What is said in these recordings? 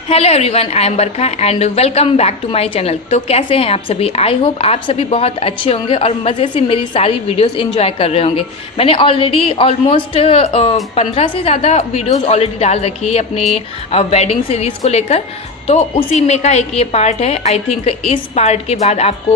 Hello everyone, I am Barkha and welcome back to my channel. तो कैसे हैं आप सभी? आई होप आप सभी बहुत अच्छे होंगे और मज़े से मेरी सारी वीडियोस एंजॉय कर रहे होंगे। मैंने ऑलरेडी ऑलमोस्ट 15 से ज़्यादा वीडियोस ऑलरेडी डाल रखी है अपनी वेडिंग सीरीज़ को लेकर। तो उसी में का एक ये पार्ट है। आई थिंक इस पार्ट के बाद आपको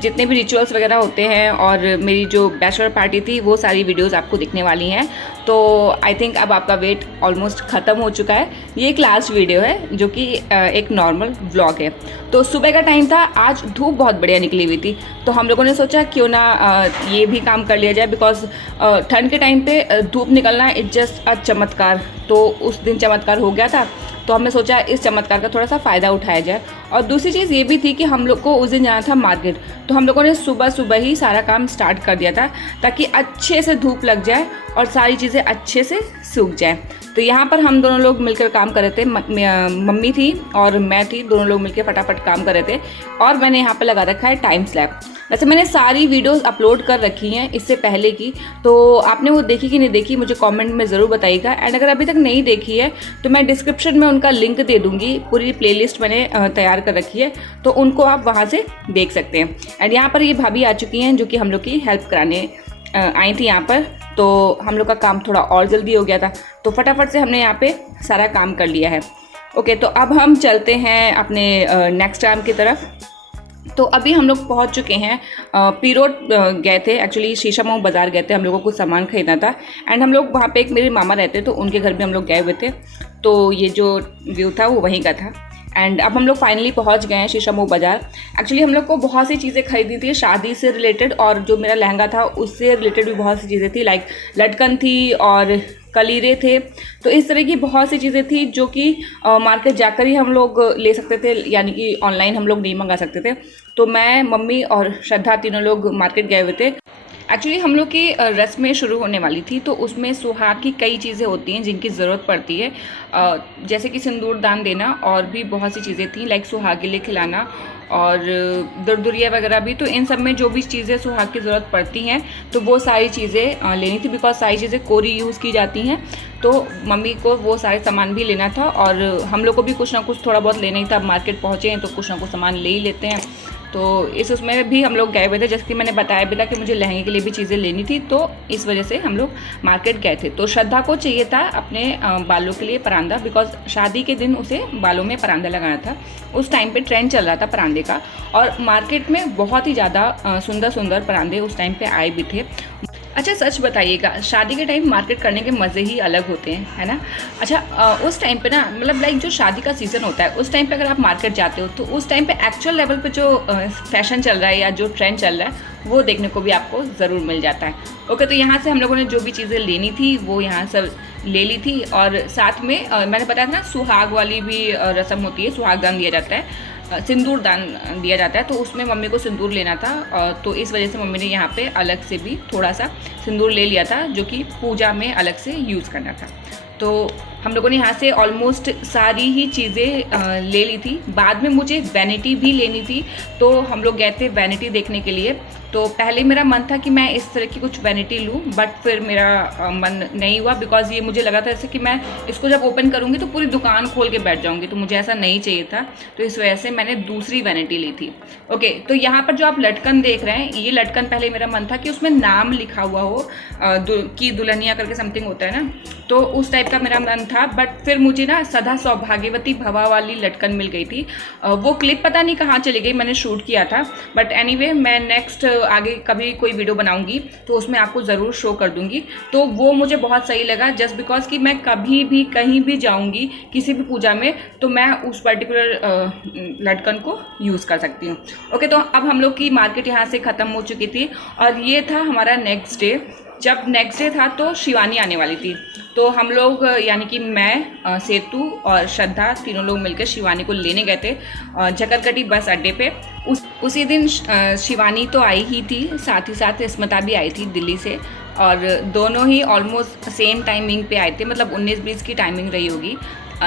जितने भी रिचुअल्स वगैरह होते हैं और मेरी जो बैचलर पार्टी थी वो सारी वीडियोस आपको दिखने वाली हैं। तो आई थिंक अब आपका वेट ऑलमोस्ट ख़त्म हो चुका है। ये एक लास्ट वीडियो है जो कि एक नॉर्मल व्लॉग है। तो सुबह का टाइम था, आज धूप बहुत बढ़िया निकली हुई थी, तो हम लोगों ने सोचा क्यों ना ये भी काम कर लिया जाए, बिकॉज ठंड के टाइम पे धूप निकलना इज जस्ट अ चमत्कार। तो उस दिन चमत्कार हो गया था, तो हमने सोचा इस चमत्कार का थोड़ा सा फ़ायदा उठाया जाए। और दूसरी चीज़ ये भी थी कि हम लोग को उस दिन जाना था मार्केट, तो हम लोगों ने सुबह सुबह ही सारा काम स्टार्ट कर दिया था ताकि अच्छे से धूप लग जाए और सारी चीज़ें अच्छे से सूख जाए। तो यहाँ पर हम दोनों लोग मिलकर काम कर रहे थे। मम्मी थी और मैं थी, दोनों लोग मिलकर फटाफट काम कर रहे थे। और मैंने यहाँ पर लगा रखा है टाइम स्लैप। वैसे मैंने सारी वीडियोस अपलोड कर रखी हैं इससे पहले की, तो आपने वो देखी कि नहीं देखी मुझे कमेंट में ज़रूर बताइएगा। एंड अगर अभी तक नहीं देखी है तो मैं डिस्क्रिप्शन में उनका लिंक दे दूँगी। पूरी प्लेलिस्ट मैंने तैयार कर रखी है, तो उनको आप वहाँ से देख सकते हैं। एंड यहाँ पर ये भाभी आ चुकी हैं जो कि हम लोग की हेल्प कराने आई थी यहाँ पर। तो हम लोग का काम थोड़ा और जल्दी हो गया था, तो फटाफट से हमने यहाँ पे सारा काम कर लिया है। ओके, तो अब हम चलते हैं अपने नेक्स्ट काम की तरफ। तो अभी हम लोग पहुंच चुके हैं। पी रोड गए थे, एक्चुअली शीशा मऊ बाज़ार गए थे, हम लोगों को कुछ सामान खरीदना था। एंड हम लोग वहाँ पे एक मेरे मामा रहते, तो उनके घर भी हम लोग गए हुए थे। तो ये जो व्यू था वो वहीं का था। एंड अब हम लोग फाइनली पहुंच गए हैं शीशा मऊ बाज़ार। एक्चुअली हम लोग को बहुत सी चीज़ें खरीदी थी शादी से रिलेटेड, और जो मेरा लहंगा था उससे रिलेटेड भी बहुत सी चीज़ें थी, लाइक लटकन थी और कलीरे थे। तो इस तरह की बहुत सी चीज़ें थी जो कि मार्केट जाकर ही हम लोग ले सकते थे, यानी कि ऑनलाइन हम लोग नहीं मंगा सकते थे। तो मैं, मम्मी और श्रद्धा तीनों लोग मार्केट गए हुए थे। एक्चुअली हम लोग की रस्में शुरू होने वाली थी, तो उसमें सुहाग की कई चीज़ें होती हैं जिनकी ज़रूरत पड़ती है, जैसे कि सिंदूर दान देना और भी बहुत सी चीज़ें थी, लाइक सुहाग के लिए खिलाना और दुरदुरिया वगैरह भी। तो इन सब में जो भी चीज़ें सुहाग की ज़रूरत पड़ती हैं तो वो सारी चीज़ें लेनी थी, बिकॉज सारी चीज़ें कोरी यूज़ की जाती हैं। तो मम्मी को वो सारे सामान भी लेना था और हम लोग को भी कुछ ना कुछ थोड़ा बहुत लेना ही था। मार्केट पहुँचे हैं तो कुछ ना कुछ सामान ले ही लेते हैं। तो इस उसमें भी हम लोग गए हुए थे, जैसे कि मैंने बताया भी था कि मुझे लहंगे के लिए भी चीज़ें लेनी थी, तो इस वजह से हम लोग मार्केट गए थे। तो श्रद्धा को चाहिए था अपने बालों के लिए परांदा, बिकॉज शादी के दिन उसे बालों में परांदा लगाना था। उस टाइम पे ट्रेंड चल रहा था परांदे का, और मार्केट में बहुत ही ज़्यादा सुंदर सुंदर परांदे उस टाइम पे आए भी थे। अच्छा, सच बताइएगा, शादी के टाइम मार्केट करने के मज़े ही अलग होते हैं, है ना? अच्छा, उस टाइम पे ना, मतलब लाइक जो शादी का सीज़न होता है उस टाइम पे अगर आप मार्केट जाते हो तो उस टाइम पे एक्चुअल लेवल पे जो फैशन चल रहा है या जो ट्रेंड चल रहा है वो देखने को भी आपको ज़रूर मिल जाता है। ओके, तो यहाँ से हम लोगों ने जो भी चीज़ें लेनी थी वो यहाँ सब ले ली थी। और साथ में मैंने बताया था ना, सुहाग वाली भी रस्म होती है, सुहाग दान दिया जाता है, सिंदूर दान दिया जाता है। तो उसमें मम्मी को सिंदूर लेना था, तो इस वजह से मम्मी ने यहाँ पे अलग से भी थोड़ा सा सिंदूर ले लिया था, जो कि पूजा में अलग से यूज़ करना था। तो हम लोगों ने यहाँ से ऑलमोस्ट सारी ही चीज़ें ले ली थी। बाद में मुझे वैनिटी भी लेनी थी, तो हम लोग गए थे वैनिटी देखने के लिए। तो पहले मेरा मन था कि मैं इस तरह की कुछ वैनिटी लूँ, बट फिर मेरा मन नहीं हुआ, बिकॉज ये मुझे लगा था जैसे कि मैं इसको जब ओपन करूँगी तो पूरी दुकान खोल के बैठ जाऊँगी, तो मुझे ऐसा नहीं चाहिए था। तो इस वजह से मैंने दूसरी वैनिटी ली थी। ओके, तो यहाँ पर जो आप लटकन देख रहे हैं, ये लटकन पहले मेरा मन था कि उसमें नाम लिखा हुआ हो, कि दुल्हनिया करके समथिंग होता है ना, तो उस टाइप का मेरा मन था। बट फिर मुझे ना सदा सौभाग्यवती भवा वाली लटकन मिल गई थी। वो क्लिप पता नहीं कहाँ चली गई, मैंने शूट किया था। बट एनीवे, मैं नेक्स्ट आगे कभी कोई वीडियो बनाऊंगी तो उसमें आपको ज़रूर शो कर दूंगी। तो वो मुझे बहुत सही लगा, जस्ट बिकॉज कि मैं कभी भी कहीं भी जाऊंगी किसी भी पूजा में तो मैं उस पर्टिकुलर लटकन को यूज़ कर सकती हूँ। ओके, तो अब हम लोग की मार्केट यहाँ से ख़त्म हो चुकी थी और ये था हमारा नेक्स्ट डे। जब नेक्स्ट डे था तो शिवानी आने वाली थी, तो हम लोग यानी कि मैं, सेतु और श्रद्धा तीनों लोग मिलकर शिवानी को लेने गए थे झकरकटी बस अड्डे पे। उसी दिन शिवानी तो आई ही थी, साथ ही साथ स्मिता भी आई थी दिल्ली से, और दोनों ही ऑलमोस्ट सेम टाइमिंग पे आए थे, मतलब 19-20 की टाइमिंग रही होगी।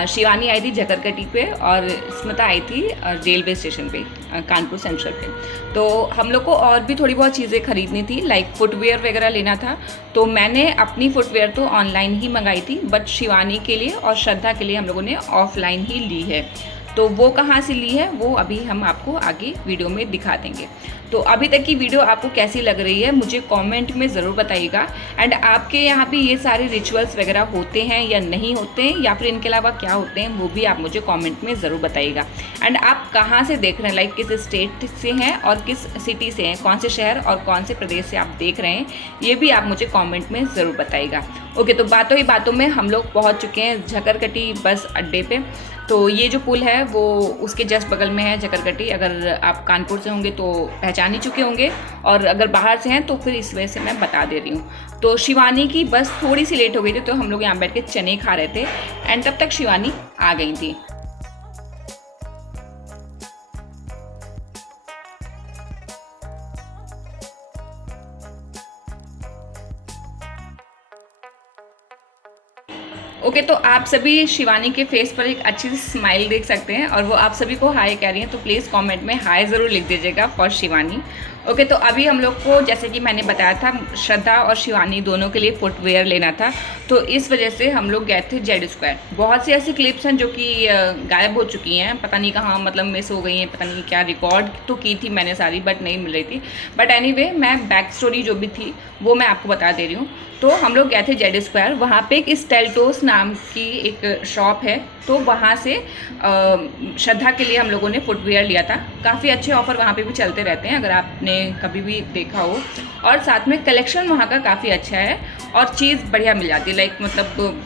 शिवानी आई थी झकरकटी पे और स्मिता आई थी रेलवे स्टेशन पे, कानपुर सेंट्रल पे। तो हम लोग को और भी थोड़ी बहुत चीज़ें खरीदनी थी, लाइक फुटवेयर वगैरह लेना था। तो मैंने अपनी फुटवेयर तो ऑनलाइन ही मंगाई थी, बट शिवानी के लिए और श्रद्धा के लिए हम लोगों ने ऑफलाइन ही ली है। तो वो कहाँ से ली है वो अभी हम आपको आगे वीडियो में दिखा देंगे। तो अभी तक की वीडियो आपको कैसी लग रही है मुझे कमेंट में ज़रूर बताइएगा। एंड आपके यहाँ पे ये सारे रिचुअल्स वगैरह होते हैं या नहीं होते हैं, या फिर इनके अलावा क्या होते हैं, वो भी आप मुझे कमेंट में ज़रूर बताइएगा। एंड आप कहाँ से देख रहे हैं, लाइक किस स्टेट से हैं और किस सिटी से हैं, कौन से शहर और कौन से प्रदेश से आप देख रहे हैं, ये भी आप मुझे कॉमेंट में ज़रूर बताइएगा। ओके, तो बातों ही बातों में हम लोग पहुँच चुके हैं झकरकटी बस अड्डे पे। तो ये जो पुल है वो उसके जस्ट बगल में है झकरकटी। अगर आप कानपुर से होंगे तो पहचान ही चुके होंगे, और अगर बाहर से हैं तो फिर इस वजह से मैं बता दे रही हूँ। तो शिवानी की बस थोड़ी सी लेट हो गई थी, तो हम लोग यहाँ बैठ के चने खा रहे थे एंड तब तक शिवानी आ गई थी। ओके, तो आप सभी शिवानी के फेस पर एक अच्छी सी स्माइल देख सकते हैं और वो आप सभी को हाय कह रही हैं। तो प्लीज़ कमेंट में हाय ज़रूर लिख दीजिएगा फॉर शिवानी। ओके, तो अभी हम लोग को जैसे कि मैंने बताया था श्रद्धा और शिवानी दोनों के लिए फुटवेयर लेना था, तो इस वजह से हम लोग गए थे जेड स्क्वायर। बहुत सी ऐसी क्लिप्स हैं जो कि गायब हो चुकी हैं, पता नहीं कहाँ मतलब मिस हो गई हैं, पता नहीं क्या। रिकॉर्ड तो की थी मैंने सारी, बट नहीं मिल रही थी। बट एनीवे मैं बैक स्टोरी जो भी थी वो मैं आपको बता दे रही हूँ। तो हम लोग गए थे जेड स्क्वायर, वहाँ पे एक स्टेल्टोस नाम की एक शॉप है, तो वहाँ से श्रद्धा के लिए हम लोगों ने फुटवेयर लिया था। काफ़ी अच्छे ऑफ़र वहाँ पे भी चलते रहते हैं, अगर आपने कभी भी देखा हो। और साथ में कलेक्शन वहाँ का काफ़ी अच्छा है और चीज़ बढ़िया मिल जाती है, लाइक मतलब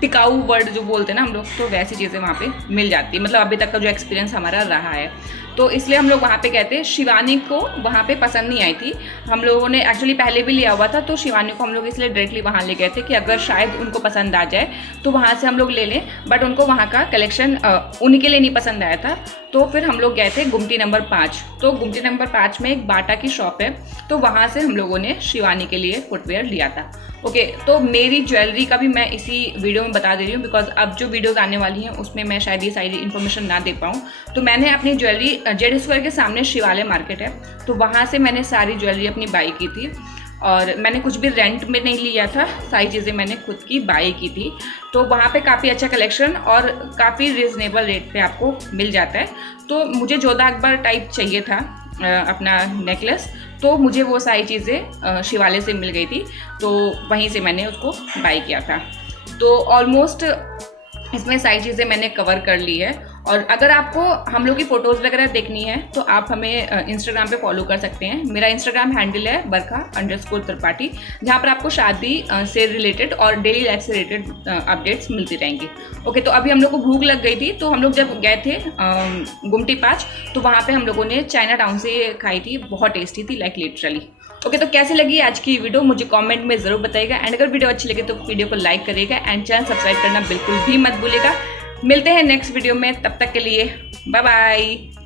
टिकाऊ वर्ड जो बोलते हैं ना हम लोग, तो वैसी चीज़ें वहाँ पे मिल जाती है। मतलब अभी तक का जो एक्सपीरियंस हमारा रहा है, तो इसलिए हम लोग वहाँ पे गए थे। शिवानी को वहाँ पे पसंद नहीं आई थी। हम लोगों ने एक्चुअली पहले भी लिया हुआ था, तो शिवानी को हम लोग इसलिए डायरेक्टली वहाँ ले गए थे कि अगर शायद उनको पसंद आ जाए तो वहाँ से हम लोग ले लें। बट उनको वहाँ का कलेक्शन उन्हीं के लिए नहीं पसंद आया था, तो फिर हम लोग गए थे गुमटी नंबर 5। तो गुमटी नंबर 5 में एक बाटा की शॉप है, तो वहाँ से हम लोगों ने शिवानी के लिए फुटवेयर लिया था। ओके, तो मेरी ज्वेलरी का भी मैं इसी वीडियो में बता दे रही हूँ, बिकॉज अब जो वीडियोस आने वाली हैं उसमें मैं शायद ये सारी इन्फॉर्मेशन ना दे पाऊँ। तो मैंने अपनी ज्वेलरी जेड स्क्वायर के सामने शिवालय मार्केट है, तो वहाँ से मैंने सारी ज्वेलरी अपनी बाई की थी। और मैंने कुछ भी रेंट में नहीं लिया था, सारी चीज़ें मैंने खुद की बाई की थी। तो वहाँ पे काफ़ी अच्छा कलेक्शन और काफ़ी रिजनेबल रेट पे आपको मिल जाता है। तो मुझे जोधा अकबर टाइप चाहिए था अपना नेकलेस, तो मुझे वो सारी चीज़ें शिवालय से मिल गई थी, तो वहीं से मैंने उसको बाई किया था। तो ऑलमोस्ट इसमें सारी चीज़ें मैंने कवर कर ली है। और अगर आपको हम लोग की फ़ोटोज़ वगैरह देखनी है तो आप हमें इंस्टाग्राम पे फॉलो कर सकते हैं। मेरा इंस्टाग्राम हैंडल है बरखा_त्रिपाठी, जहाँ पर आपको शादी से रिलेटेड और डेली लाइफ से रिलेटेड अपडेट्स मिलती रहेंगी। ओके, तो अभी हम लोग को भूख लग गई थी, तो हम लोग जब गए थे गुमटी 5, तो वहाँ पे हम लोगों ने चाइना टाउन से खाई थी, बहुत टेस्टी थी, लाइक लिटरली। ओके, तो कैसी लगी आज की वीडियो मुझे कमेंट में ज़रूर बताइएगा। एंड अगर वीडियो अच्छी लगे तो वीडियो को लाइक करिएगा एंड चैनल सब्सक्राइब करना बिल्कुल भी मत भूलिएगा। मिलते हैं नेक्स्ट वीडियो में, तब तक के लिए बाय बाय।